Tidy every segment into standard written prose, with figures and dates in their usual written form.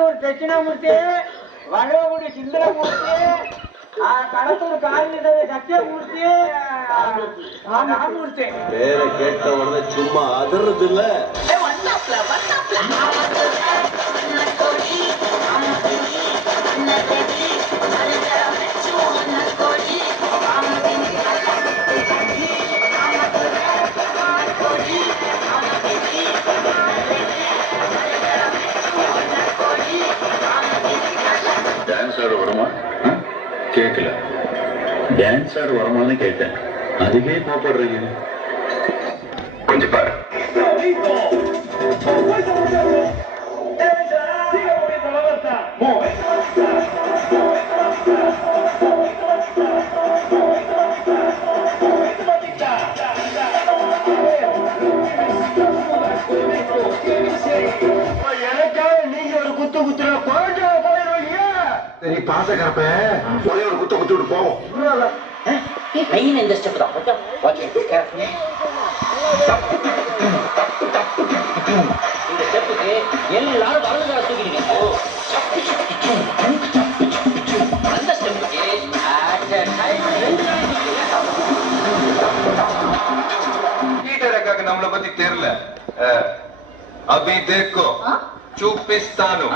ஆத்தூர் தட்சிணாமூர்த்தி, வடகுடி சுந்தரமூர்த்தி, கடத்தூர் காரிதர் சத்தியமூர்த்தி, ராமூர்த்தி. பேரை கேட்ட உடனே சும்மா அதிர்றது இல்ல. டான்ஸ் ஆட வருமா? கேட்கல. டான்ஸ் ஆட வருமானு கேட்டேன். அதுக்கே கோப்படுறீங்க. கொஞ்சம் பாரு. எனக்காக நீங்க ஒரு குத்து குத்துற போயிடுவீங்க. சரி பாசக்கரப்ப ஒரே ஒரு குத்த குத்து விட்டு போவோம். மெயின் இந்த ஸ்டெப் தான். ஓகே இந்த ஸ்டெப்புக்கு எல்லாரும் வலதுகால தூக்கிடுங்க. அந்த ஸ்டெப்புக்கு நம்மளை பத்தி தெரியல. அபி தேக்கோ చూపిస్తాను.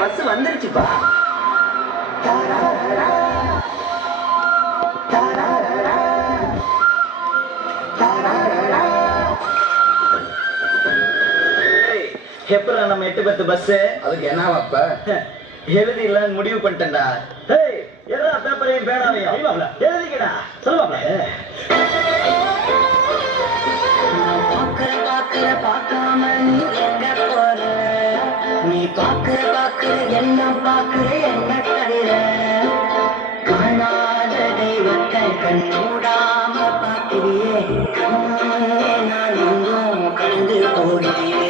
பஸ் வந்துருச்சுப்பா. எப்பறம் நம்ம 8-10 பஸ் அதுக்கு என்னவாப்ப எழுதிடலாம் முடிவு பண்ணிட்டேன்டா. எல்லா பேப்பரையும் பேனாவையும் எழுதிக்கடா. சொல்லுவாங்க பார்க்காம நீ எங்க போற? நீ பாக்குற என்ன பாக்குற என்ன கடிற? காணாத தெய்வத்தை கண்ணூடாம பார்க்கிறியே, கண்ணே நான் எங்கும் கலந்து போகிறியே.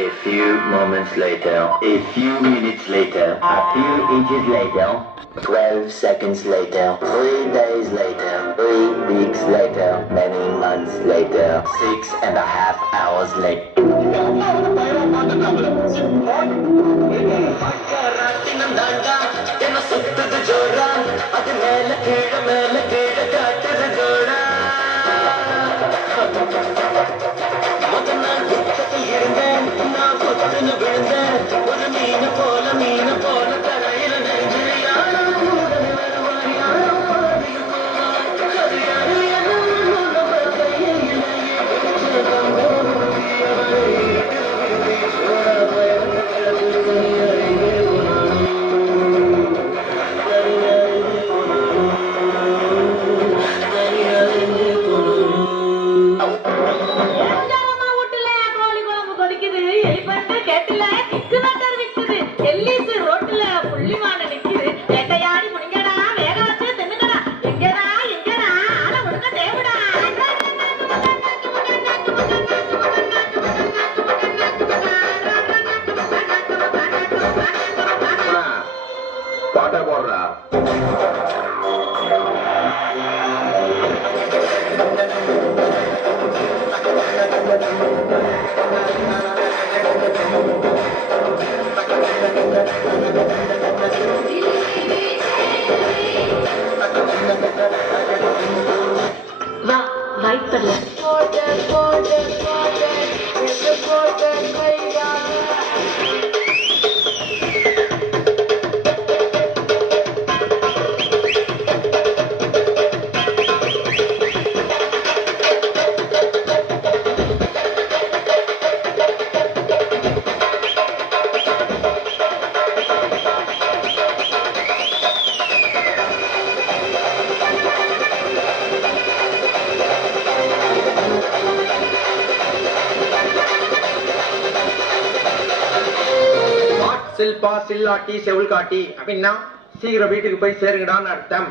A few moments later, a few minutes later, a few inches later, 12 seconds later, 3 days later, 3 weeks later, many months later, 6.5 hours later. பாட்டா போடுறா. வா வாய்ப்படல. சில்பா சில்லாட்டி செவுள் காட்டி அப்படின்னா சீக்கிரம் வீட்டுக்கு போய் சேருங்கடான்னு அர்த்தம்.